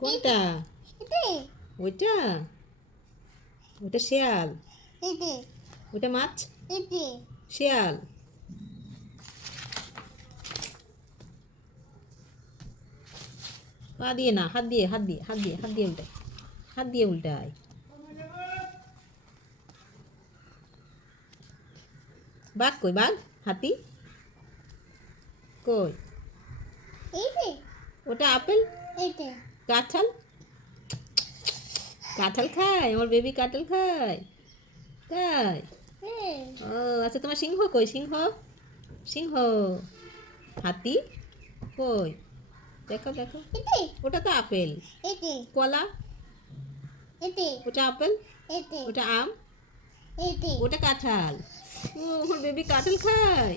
কোনটা? ওইটা? ওটা শেয়াল। ওটা মাছ। শেয়াল। পা দিয়ে না, হাত দিয়ে, হাত দিয়ে, হাত দিয়ে, হাত দিয়ে উল্টাই, হাত দিয়ে উল্টাই। বাঘ কই? বাঘ? হাতি কই? ওটা আপেল। কাঁঠাল। কাঁঠাল খায়? আমার বেবি কাঁঠাল খায়? তাই? ও আচ্ছা, তোমার সিংহ কই? সিংহ। সিংহ। হাতি কই? দেখো দেখো, ওটা তো আপেল। কলা। ওটা আপেল। ওটা আম। ওটা কাঁঠাল। ও আমার বেবি কাঁঠাল খায়।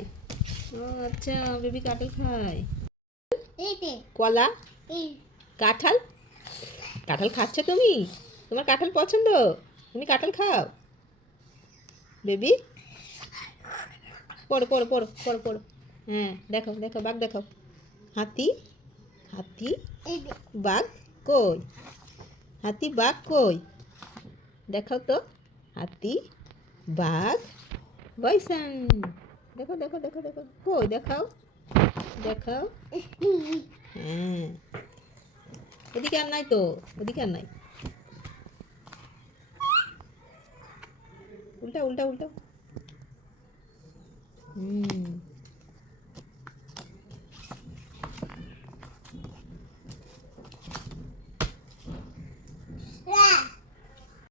ও আচ্ছা, বেবি কাঁঠাল খায়। কলা। কাঁঠাল। কাঁঠাল খাচ্ছ তুমি? তোমার কাঁঠাল পছন্দ? তুমি কাঁঠাল খাও বেবি? পড়ো পড়ো পড়ো পড়ো পড়ো। হ্যাঁ দেখো দেখো, বাঘ দেখো। হাতি। হাতি। বাঘ কই? হাতি বাঘ কই? দেখাও তো। হাতি বাঘ বৈশান। দেখো দেখো দেখো দেখো, কই দেখাও, দেখাও। হ্যাঁ, ওদিকে আর নাই তো, ওদিকে আর নাই। উল্টা উল্টা উল্টা।